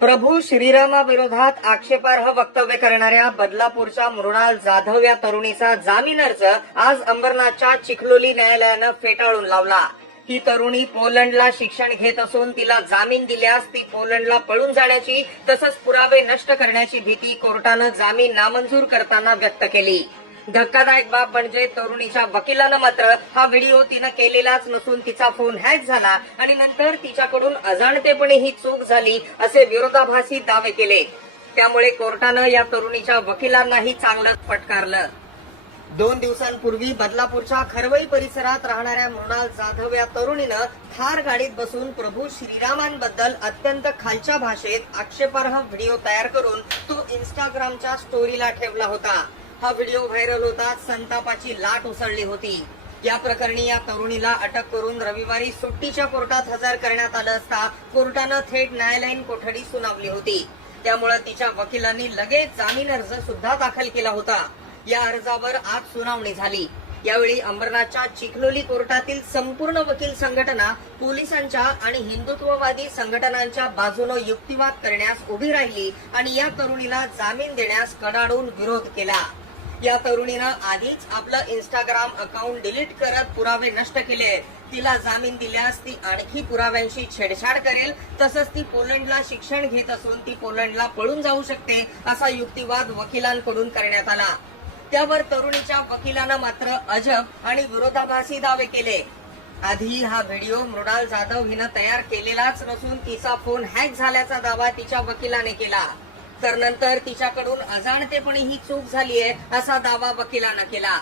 प्रभू श्रीरामाविरोधात आक्षेपार्ह वक्तव्य करणाऱ्या बदलापूरच्या मृणाल जाधव या तरुणीचा जामीन अर्ज आज अंबरनाथच्या चिखलोली न्यायालयानं फेटाळून लावला। ही तरुणी पोलंडला शिक्षण घेत असून तिला जामीन दिल्यास ती पोलंडला पळून जाण्याची तसंच पुरावे नष्ट करण्याची भीती कोर्टानं जामीन नामंजूर करताना व्यक्त केली। धक्कादायक बाब म्हणजे तरुणीच्या वकिलानं मात्र हा व्हिडिओ तिनं केलेलाच नसून तिचा फोन हॅक झाला आणि नंतर तिच्याकडून अजाणतेपणे ही चूक झाली असे विरोधाभासी दावे केले। त्यामुळे कोर्टानं या तरुणीच्या वकिलांनाही चांगलंच फटकारलं। 2 दिवसांपूर्वी बदलापूरच्या खरवई परिसरात राहणाऱ्या मृणाल जाधव या तरुणीनं थार गाडीत बसून प्रभू श्रीरामांबद्दल अत्यंत खालच्या भाषेत आक्षेपार्ह व्हिडिओ तयार करून तो इंस्टाग्रामच्या स्टोरीला ठेवला होता। हा व्हिडिओ व्हायरल होताच संतापाची लाट उसळली होती। या प्रकरणी या तरुणीला अटक करून रविवारी सुट्टीच्या कोर्टात हजर करण्यात आलं असता कोर्टानं थेट न्यायालयीन कोठडी सुनावली होती। त्यामुळे तिच्या वकिलांनी लगेच जामीन अर्ज सुद्धा दाखल केला होता। या अर्जावर आज सुनावणी झाली। यावेळी अंबरनाथच्या चिखलोली कोर्टातील संपूर्ण वकील संघटना पोलिसांच्या आणि हिंदुत्ववादी संघटनांच्या बाजूने युक्तिवाद करण्यास उभी राहिली आणि या तरुणीला जामीन देण्यास कडाडून विरोध केला। या तरुणीनं आधीच आपलं इंस्टाग्राम अकाउंट डिलीट करत पुरावे नष्ट केले। तिला जामीन दिल्यास ती आणखी पुराव्यांशी छेडछाड करेल, तसंच ती पोलंडला शिक्षण घेत असून ती पोलंडला पळून जाऊ शकते असा युक्तिवाद वकिलांकडून करण्यात आला। त्यावर तरुणीच्या वकिलानं मात्र अजब आणि विरोधाभासी दावे केले। आधी हा व्हिडिओ मृणाल जाधव हिनं तयार केलेलाच नसून तिचा फोन हॅक झाल्याचा दावा तिच्या वकिलाने केला। तर नंतर तिच्याकडून अजाणतेपणे ही चूक झालीये असा दावा वकिलानं केला।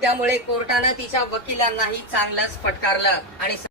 त्यामुळे कोर्टानं तिच्या वकिलांनाही चांगलंच फटकारलं आणि